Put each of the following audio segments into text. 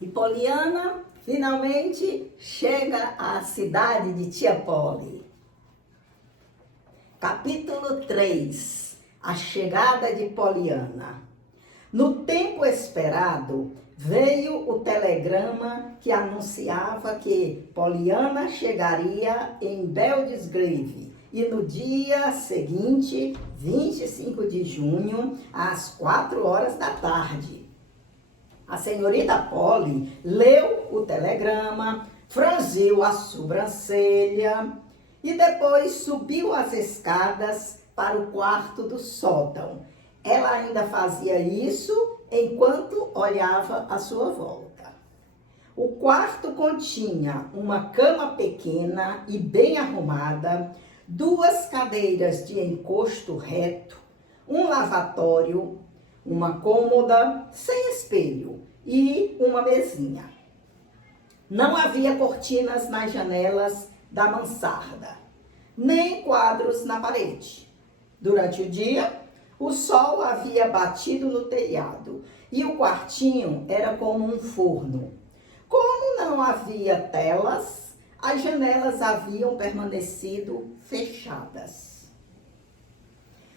E Poliana finalmente chega à cidade de Tia Poli. Capítulo 3. A chegada de Poliana. No tempo esperado, veio o telegrama que anunciava que Poliana chegaria em Beldsgrave e no dia seguinte, 25 de junho, às 4 horas da tarde. A senhorita Polly leu o telegrama, franziu a sobrancelha e depois subiu as escadas para o quarto do sótão. Ela ainda fazia isso enquanto olhava à sua volta. O quarto continha uma cama pequena e bem arrumada, 2 cadeiras de encosto reto, um lavatório, uma cômoda sem espelho e uma mesinha. Não havia cortinas nas janelas da mansarda, nem quadros na parede. Durante o dia, o sol havia batido no telhado e o quartinho era como um forno. Como não havia telas, as janelas haviam permanecido fechadas.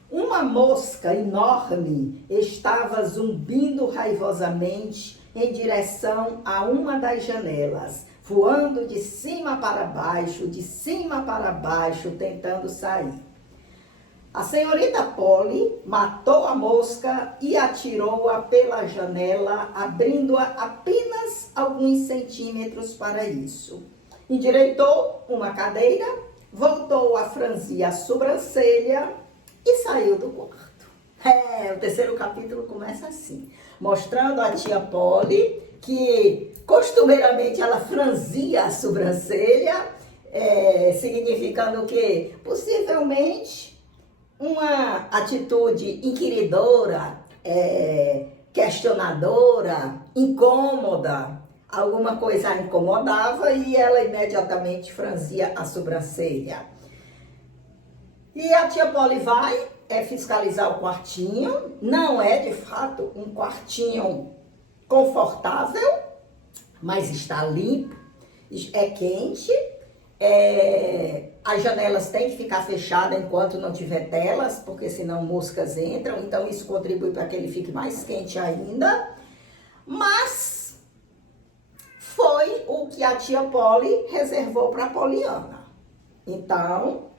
Uma mosca enorme estava zumbindo raivosamente em direção a uma das janelas, voando de cima para baixo, tentando sair. A senhorita Polly matou a mosca e atirou-a pela janela, abrindo-a apenas alguns centímetros para isso. Endireitou uma cadeira, voltou a franzir a sobrancelha e saiu do quarto. O terceiro capítulo começa assim, mostrando a tia Polly que costumeiramente ela franzia a sobrancelha, significando que possivelmente uma atitude inquiridora, questionadora, incômoda, alguma coisa a incomodava e ela imediatamente franzia a sobrancelha. E a tia Polly vai fiscalizar o quartinho. Não é de fato um quartinho confortável, mas está limpo, é quente. As janelas têm que ficar fechadas enquanto não tiver telas, porque senão moscas entram, então isso contribui para que ele fique mais quente ainda. Mas foi o que a tia Polly reservou para Poliana. Então,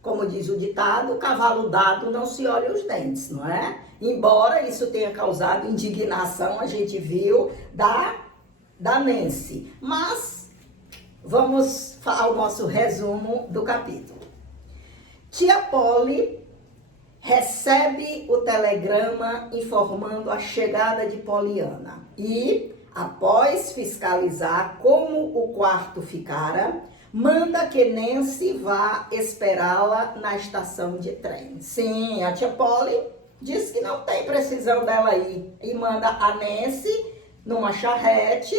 como diz o ditado, cavalo dado não se olha os dentes, não é? Embora isso tenha causado indignação, a gente viu, da Nancy. Mas vamos ao nosso resumo do capítulo. Tia Polly recebe o telegrama informando a chegada de Poliana e, após fiscalizar como o quarto ficara, manda que Nancy vá esperá-la na estação de trem. Sim, a tia Polly diz que não tem precisão dela ir e manda a Nancy numa charrete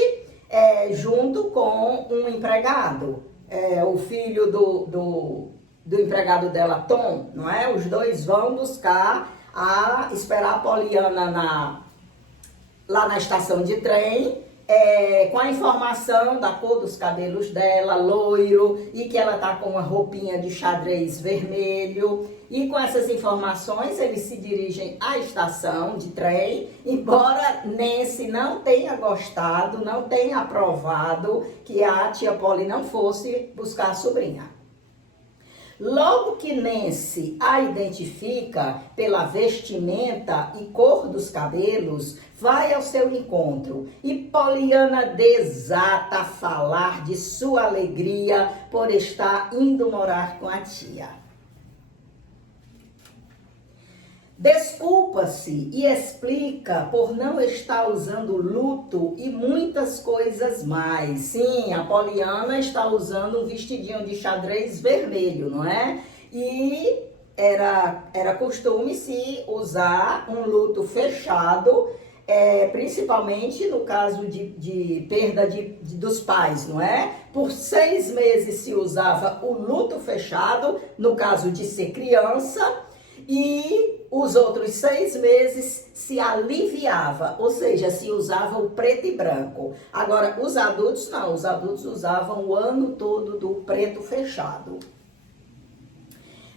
junto com um empregado, o filho do empregado dela, Tom, não é? Os dois vão esperar a Poliana lá na estação de trem, com a informação da cor dos cabelos dela, loiro, e que ela tá com uma roupinha de xadrez vermelho. E com essas informações, eles se dirigem à estação de trem, embora Nancy não tenha gostado, não tenha aprovado que a tia Polly não fosse buscar a sobrinha. Logo que Nancy a identifica pela vestimenta e cor dos cabelos, vai ao seu encontro e Poliana desata a falar de sua alegria por estar indo morar com a tia. Desculpa-se e explica por não estar usando luto e muitas coisas mais. Sim, a Poliana está usando um vestidinho de xadrez vermelho, não é? E era costume se usar um luto fechado, principalmente no caso de perda dos pais, não é? Por 6 meses se usava o luto fechado, no caso de ser criança. e os outros 6 meses se aliviava, ou seja, se usava o preto e branco. Agora, os adultos não, os adultos usavam o ano todo do preto fechado.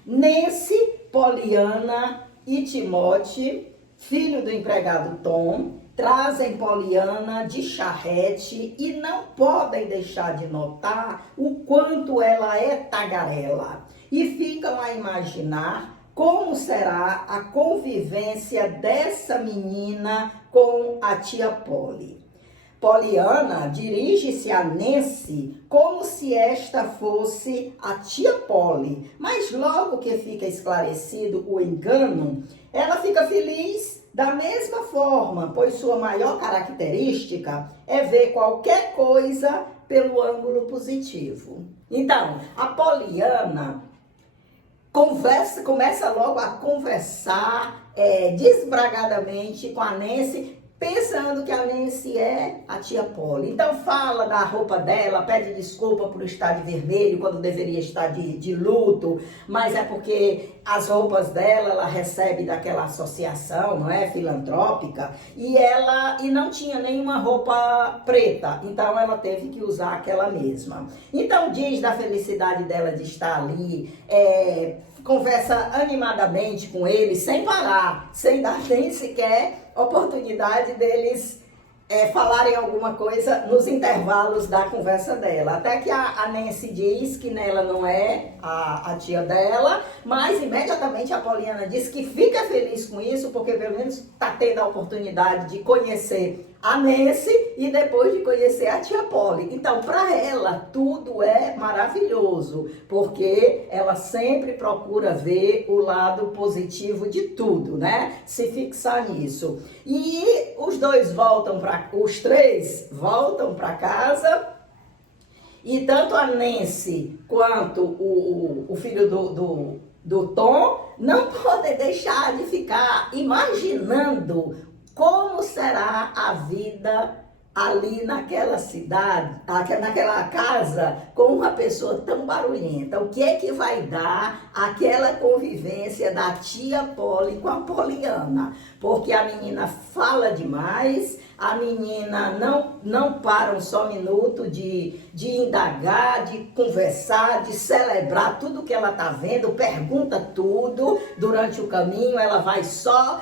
Nesse, Poliana e Timote, filho do empregado Tom, trazem Poliana de charrete e não podem deixar de notar o quanto ela é tagarela. E ficam a imaginar como será a convivência dessa menina com a tia Polly. Poliana dirige-se a Nancy como se esta fosse a tia Polly, mas logo que fica esclarecido o engano, ela fica feliz da mesma forma, pois sua maior característica é ver qualquer coisa pelo ângulo positivo. Então, a Poliana começa logo a conversar desbragadamente com a Nancy, pensando que a Nancy é a tia Polly. Então fala da roupa dela, pede desculpa por estar de vermelho quando deveria estar de luto, mas é porque as roupas dela ela recebe daquela associação, não é, filantrópica, e não tinha nenhuma roupa preta, então ela teve que usar aquela mesma. Então diz da felicidade dela de estar ali, conversa animadamente com ele, sem parar, sem dar nem sequer oportunidade deles falarem alguma coisa nos intervalos da conversa dela. Até que a Nancy diz que nela não é a tia dela, mas imediatamente a Poliana diz que fica feliz com isso, porque pelo menos está tendo a oportunidade de conhecer a Nancy e depois de conhecer a tia Polly. Então, para ela, tudo é maravilhoso, porque ela sempre procura ver o lado positivo de tudo, né? Se fixar nisso. E os 3 voltam para casa, e tanto a Nancy quanto o filho do Tom não podem deixar de ficar imaginando como será a vida ali naquela cidade, naquela casa, com uma pessoa tão barulhenta. O que é que vai dar aquela convivência da tia Polly com a Poliana? Porque a menina fala demais, a menina não para um só minuto de indagar, de conversar, de celebrar tudo que ela está vendo, pergunta tudo durante o caminho, ela vai só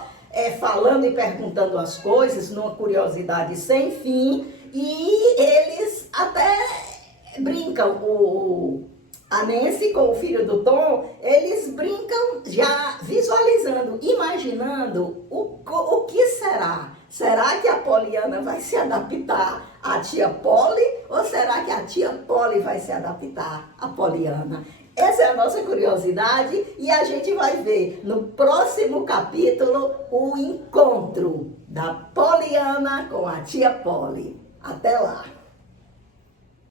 falando e perguntando as coisas, numa curiosidade sem fim, e eles até brincam, a Nancy com o filho do Tom, eles brincam já visualizando, imaginando o que será. Será que a Poliana vai se adaptar à tia Polly, ou será que a tia Polly vai se adaptar à Poliana? Essa é a nossa curiosidade e a gente vai ver no próximo capítulo o encontro da Poliana com a tia Polly. Até lá!